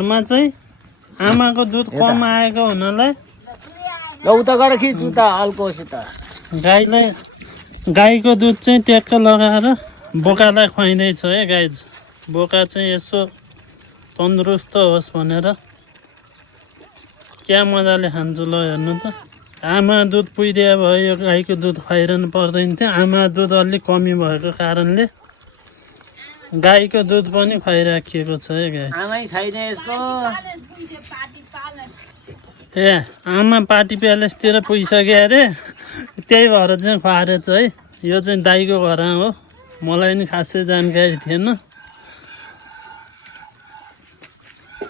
घरमा चाहिँ आमाको दुध कम आएको हुनाले ल उता गएर खिच उता अल्कोसित गाईको दुध चाहिँ ट्याक्क लगाएर बोकालाई खुवाइँदैछ है गाई। बोका चाहिँ यसो तन्दुरुस्त होस् भनेर क्या मजाले खान्छु ल हेर्नु त। आमा दुध पुइदिया भयो यो गाईको दुध खुवाइरहनु पर्दैन थियो। आमा दुध अलिक कमी भएको कारणले गाईको दुध पनि खुवाइराखिएको छ है गाई। आमै छैन यसको ए आमा पार्टी प्यालेसतिर पुगिसक्यो अरे त्यही भएर चाहिँ खुवाएछ है। यो चाहिँ दाईको घर हो। मलाई नि खासै जानकारी थिएन।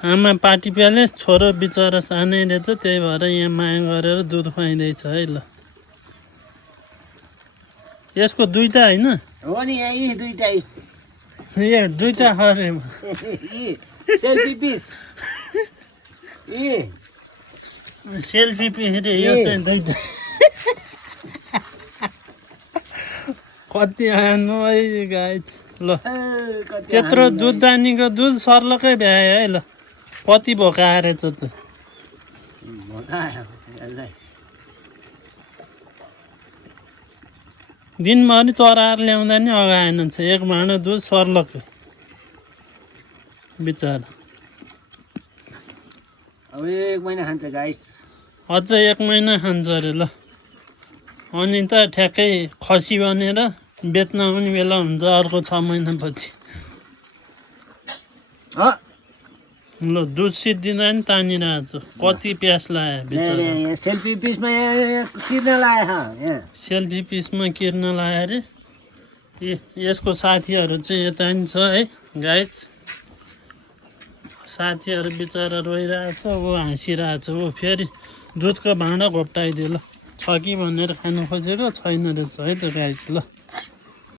आमा पार्टी प्यालेस छोरो बिचरा सानै रहेछ त्यही भएर यहाँ माया गरेर दुध खुवाइँदैछ है ल। यसको दुईटा होइन हो नि यी दुईटै ए दुईटा अरे सेल्फी पिस सेल्फी पिस यो चाहिँ दुईटा कति आनु है गाई ल। त्यत्रो दुधदानीको दुध सर्लकै भ्यायो है ल। कति भोकाएर छ त दिनभरि चराएर ल्याउँदा नि अगाएन छ। एक भाँडो दुध सर्लकै बिचरा। अब 1 महिना खान्छ गाइस। अझ 1 महिना खान्छ अरे ल। अनि त ठ्याक्कै खसी बनेर बेच्न पनि बेला हुन्छ अर्को 6 महिनापछि। ल दुध सिद्धिँदा नि तानिरहेको छु। कति प्यास लाग्यो बिचरा। सेल्फी पिसमा किर्न लाग्यो सेल्फी पिसमा किर्न लाग्यो अरे। यसको साथीहरू चाहिँ यता नि छ है गाइस। साथीहरू बिचरा रोइरहेछ ऊ हाँसिरहेछ। ऊ फेरि दुधको भाँडा घोप्टाइदियो ल। छ कि भनेर खानु खोजेको छैन रहेछ है त गाइस ल।